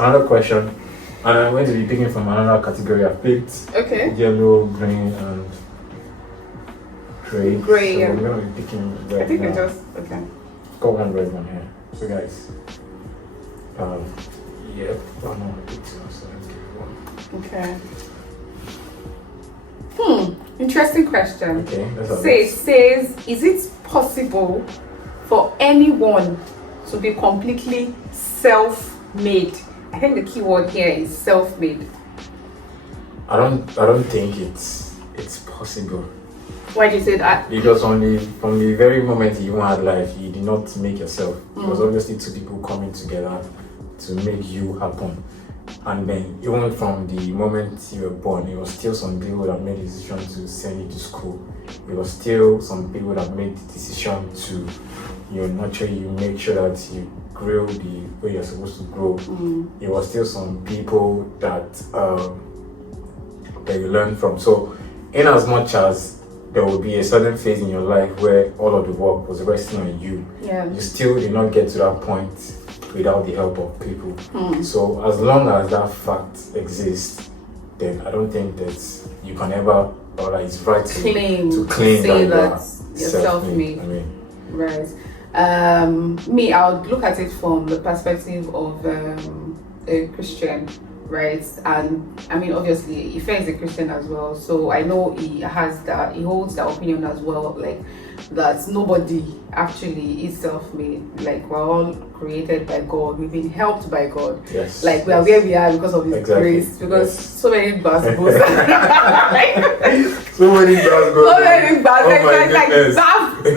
another question, and I'm going to be picking from another category. I've picked yellow, green, and gray. Gray. So Yeah. I'm going to be picking red. I think now. we just Got one red one here. So guys, yeah, one more I picked two, so let's give it one. Okay. Interesting question. Okay, that's Says, is it possible for anyone to be completely self-made? I think the key word here is self-made. I don't think it's possible. Why do you say that? Because from the very moment you even had life, you did not make yourself. It was obviously two people coming together to make you happen. And then even from the moment you were born, it was still some people that made the decision to send you to school. It was still some people that made the decision to nurture you, make sure that you grow the way you're supposed to grow. It was still some people that you learn from. So in as much as there will be a certain phase in your life where all of the work was resting on you, you still did not get to that point without the help of people. So as long as that fact exists, then I don't think that you can ever, or that it's right to claim that you're self-made. I mean, right. Me, I would look at it from the perspective of a Christian, right? And I mean, obviously, Ife is a Christian as well, so I know he holds that opinion as well, like that nobody actually is self-made. Like, we're all created by God, we've been helped by God. Yes. Like, we are where we are because of His grace. Because so many bad goes. So many bad goes.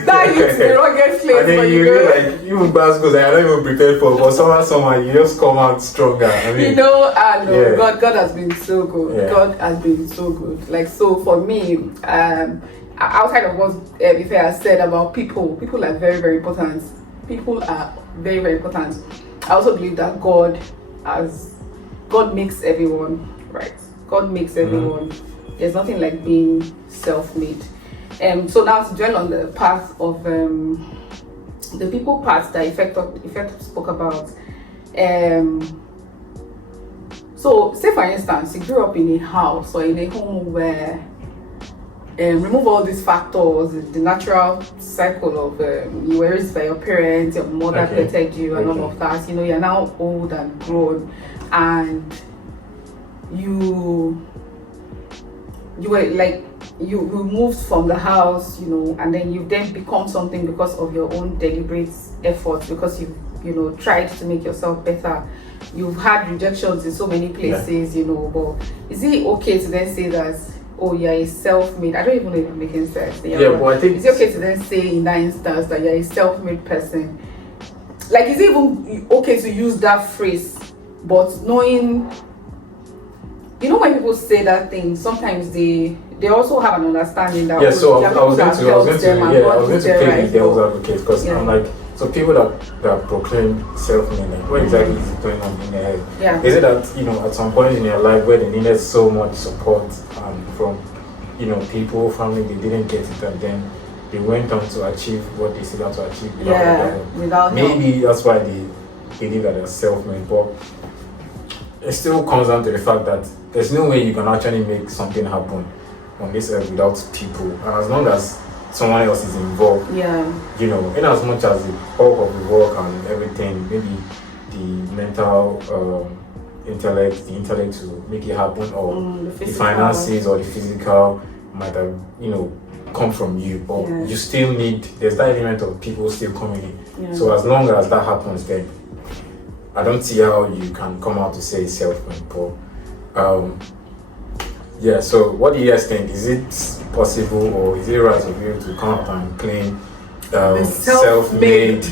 That used to be rugged place. And then you know, like, even bad goes I don't even prepared for, but somehow you just come out stronger. I mean, God has been so good. Yeah. God has been so good. Like, so for me, outside of what Ife has said about people are very, very important. People are very, very important. I also believe that God makes everyone, right? God makes everyone. There's nothing like being self-made. So now to dwell on the path of the people part that Effect spoke about. So say for instance, you grew up in a house or in a home where remove all these factors, the natural cycle of you were raised by your parents, your mother protected you and all of that. You're now old and grown, and you were like you moved from the house, and then you then become something because of your own deliberate efforts, because you tried to make yourself better. You've had rejections in so many places, but is it okay to then say that, oh, you're a self-made? I don't even know if it's making sense. But I think is it okay to then say in that instance that you're a self-made person? Like, is it even okay to use that phrase, but knowing, when people say that thing, sometimes they also have an understanding that I was going to play the devil's advocate, because I'm like, so people that proclaim self-made, like, what exactly is going on in their head? Is it that at some point in their life where they needed so much support from people, family, they didn't get it, and then they went on to achieve what they set out to achieve without maybe that's why they believe that they're self-made. But it still comes down to the fact that there's no way you can actually make something happen on this earth without people, and as long as someone else is involved, in as much as the bulk of the work and everything, maybe the mental intellect to make it happen, or the finances or the physical might have come from you, but you still need, there's that element of people still coming in. So as long as that happens, then I don't see how you can come out to say self-made. But so what do you guys think? Is it possible, or is it right of you to come out and claim self-made?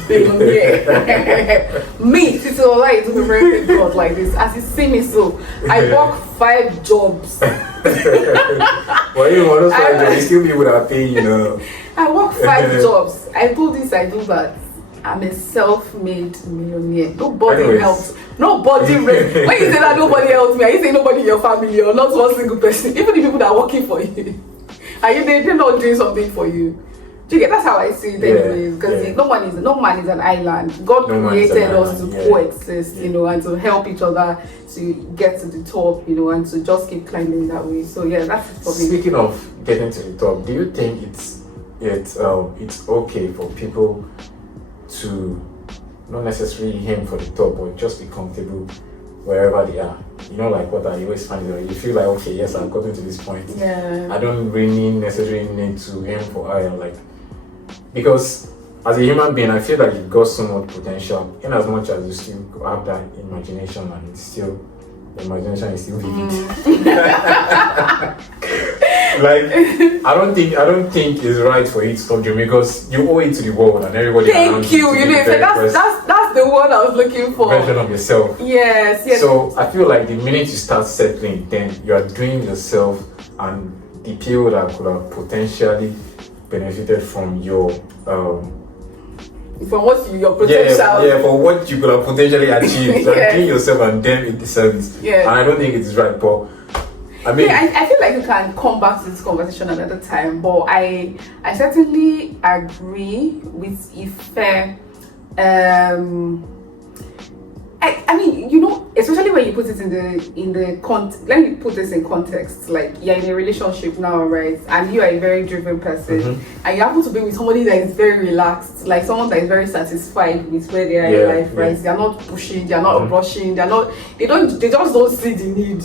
Me, Tito, why you do the very good God like this? As you see me, so I work 5 jobs. Well, those 5 jobs, you still people that pay, I work 5 jobs. I do this, I do that. I'm a self-made millionaire. Nobody helps. Nobody raised. When you say that nobody helps me, are you saying nobody in your family or not one single person? Even the people that are working for you, are you they're not doing something for you? That's how I see it anyways, because no man is an island. God created us to coexist, and to help each other to get to the top, and to just keep climbing that way. So that's it for me. Speaking of getting to the top, do you think it's okay for people to not necessarily aim for the top, but just be comfortable wherever they are? Like what I always find, you feel like, okay, yes, I've gotten to this point. I don't really necessarily need to aim for higher, because as a human being, I feel like you've got so much potential, in as much as you still have that imagination, and the imagination is still vivid. I don't think it's right for you to stop dreaming, because you owe it to the world and everybody around you. Thank you. That's the word I was looking for. Version of yourself. Yes. So I feel like the minute you start settling, then you are doing yourself and the people that could have potentially benefited from your from what your potential. For what you could have potentially achieved. You are doing yourself and them a disservice. And I don't think it's right, but I mean, I feel like you can come back to this conversation another time, but I certainly agree with Ife. I mean, especially when you put it let me put this in context. Like, you're in a relationship now, right? And you are a very driven person, and you happen to be with somebody that is very relaxed, like someone that is very satisfied with where they are in life, right? They're not pushing, they're not rushing, they just don't see the need,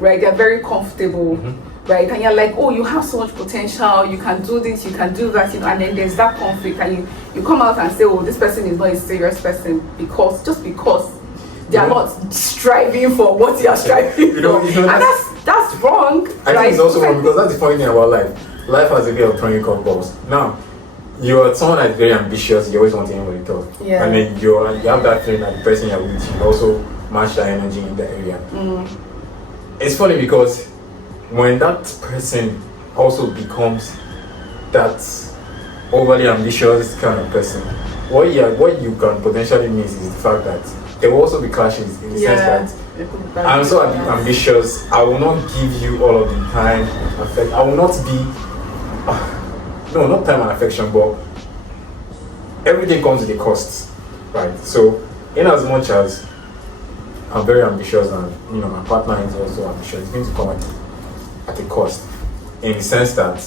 right? They're very comfortable, right? And you're like, oh, you have so much potential, you can do this, you can do that, and then there's that conflict, and you come out and say, oh, this person is not a serious person because they are not striving for what you are striving for. And that's wrong. I think it's also wrong, because that's the funny thing about life. Life has a way of throwing curveballs. Now, you're someone that's very ambitious, you always want to aim for the top. And then you have that feeling that the person you're with, you also match that energy in that area. It's funny because when that person also becomes that overly ambitious kind of person, what you can potentially miss is the fact that there will also be clashes, in the sense that I'm so ambitious, I will not give you all of the time, I will not be, not time and affection, but everything comes with a cost, right? So, in as much as I'm very ambitious and my partner is also ambitious, it's going to come at a cost, in the sense that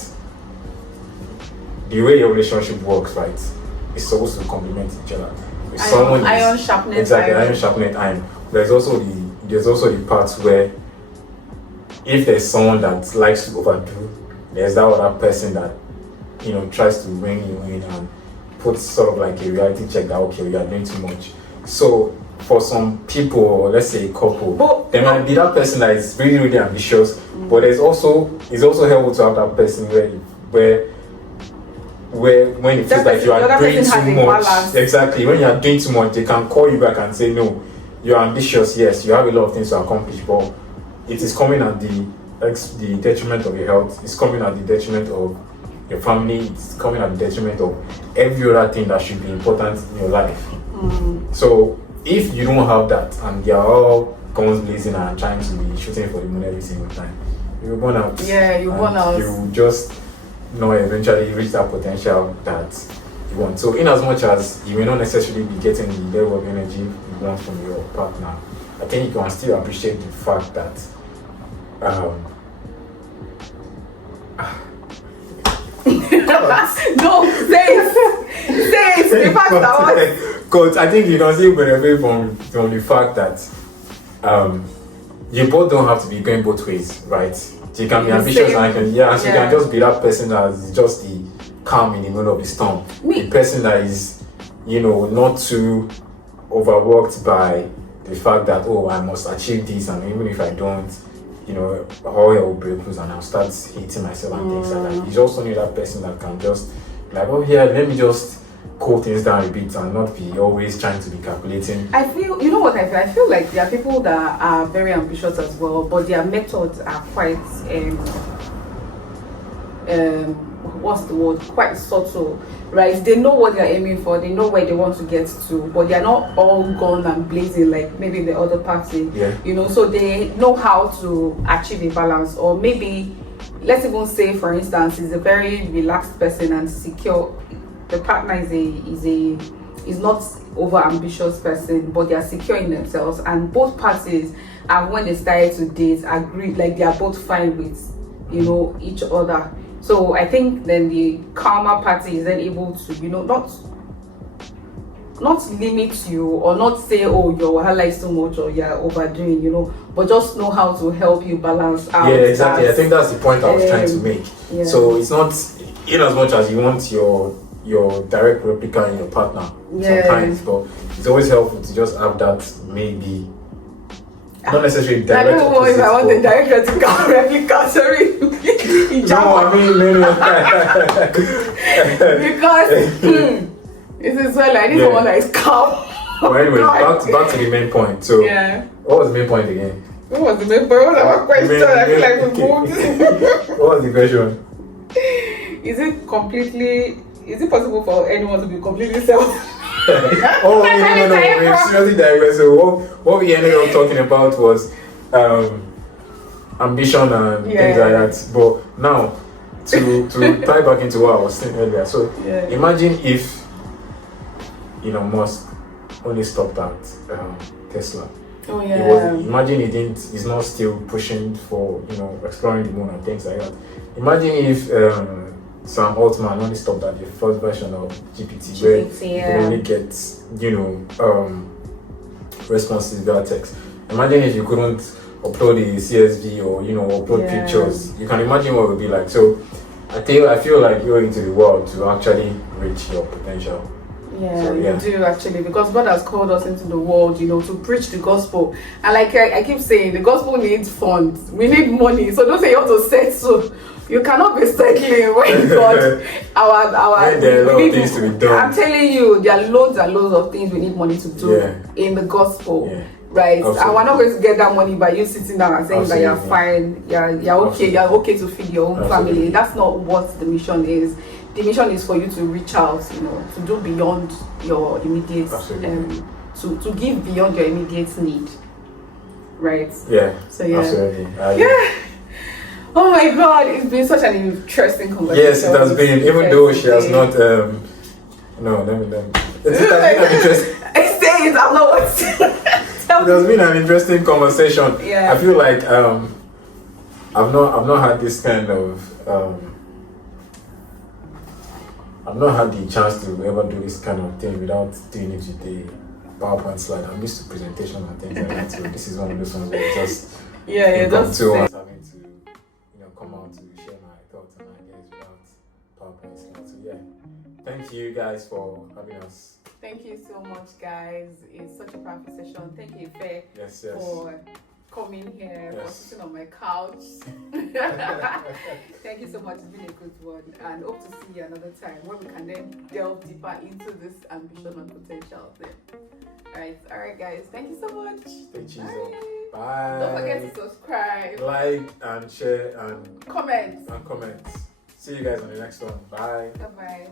the way your relationship works, right, is supposed to complement each other. Iron sharpness iron. There's also the parts where if there's someone that likes to overdo, there's that other person that tries to rein you in and puts sort of like a reality check that, okay, you are doing too much. So for some people, or let's say a couple, there might be that person that is really, really ambitious, but it's also helpful to have that person where when it feels like you are doing too much, exactly, when you are doing too much, they can call you back and say, no, you're ambitious, yes, you have a lot of things to accomplish, but it is coming at the detriment of your health, it's coming at the detriment of your family, it's coming at the detriment of every other thing that should be important in your life. So if you don't have that and you're all guns blazing and trying to be shooting for the moon every single time, you will burn out. You burn out. You will just eventually reach that potential that you want. So in as much as you may not necessarily be getting the level of energy you want from your partner, I think you can still appreciate the fact that no, say it. The fact that because I think you can still benefit from the fact that you both don't have to be going both ways, right? So you can be ambitious and you can just be that person that is just the calm in the middle of the storm. The person that is, not too overworked by the fact that, oh, I must achieve this, and even if I don't, all hell will break loose and I'll start hating myself and things like that. You also need that person that can just like, oh yeah, let me just cool things down a bit and not be always trying to be calculating. I feel, I feel like there are people that are very ambitious as well, but their methods are quite what's the word? Quite subtle, right? They know what they're aiming for, they know where they want to get to, but they're not all gone and blazing like maybe the other party. So they know how to achieve a balance, or maybe let's even say, for instance, he's a very relaxed person and secure the partner is not over ambitious person, but they are secure in themselves, and both parties, and when they started to date, agreed, like they are both fine with, you know, each other. So I think then the calmer party is then able to, you know, not limit you, or not say, oh, your wahala is too much, or you're overdoing, you know, but just know how to help you balance out. Yeah, exactly. I think that's the point I was trying to make. Yeah. So it's not, in as much as you want your direct replica in your partner sometimes, but it's always helpful to just have that, maybe not necessarily direct. I don't know if I want the direct replica. Sorry. No, I mean, because this is well, I need someone that is calm. Well, anyway, back to the main point. So, what was the main point again? What was the main point? What was our question? I feel like we moved. What was the question? Is it possible for anyone to be completely self? Oh, no. We're seriously digressed. So, what we ended up talking about was ambition and things like that. But now, to tie back into what I was saying earlier. So, imagine if Elon Musk only stopped at Tesla. Oh yeah. Imagine he's not still pushing for, you know, exploring the moon and things like that. Imagine if Sam Altman only stopped at the first version of GPT, where you can only get, you know, responses via text. Imagine if you couldn't upload a CSV or, you know, upload pictures. You can imagine what it would be like. So I feel like you're into the world to actually reach your potential. Yeah, you do actually, because God has called us into the world, you know, to preach the gospel. And like I keep saying, the gospel needs funds. We need money. So don't say you want to settle. You cannot be settling when God, there are a lot of things to be done. I'm telling you, there are loads and loads of things we need money to do in the gospel. Yeah. Right? Absolutely. And we're not going to get that money by you sitting down and saying that you're fine, you're okay to feed your own family. That's not what the mission is. The mission is for you to reach out, you know, to do beyond your immediate, to give beyond your immediate need, right? Yeah. So yeah. Absolutely. Oh my God, it's been such an interesting conversation. Yes, it has been. Even though she has not. No, let me. It has been an interesting. I say it. I'm not what. It has been an interesting conversation. Yeah. I feel like I've not had this kind of I've not had the chance to ever do this kind of thing without doing it with the PowerPoint slide. I'm used to presentation and things like that. So this is one of those ones where just that's having to, you know, come out to share my thoughts and ideas without PowerPoint slide. So yeah, thank you guys for having us. Thank you so much, guys. It's such a powerful session. Thank you, Faye, for coming here, for sitting on my couch. Thank you so much. It's been a good one, and hope to see you another time where we can then delve deeper into this ambition and potential thing. All right, guys. Thank you so much. Stay cheesy. Bye. Don't forget to subscribe, like, and share, and comment. See you guys on the next one. Bye. Bye.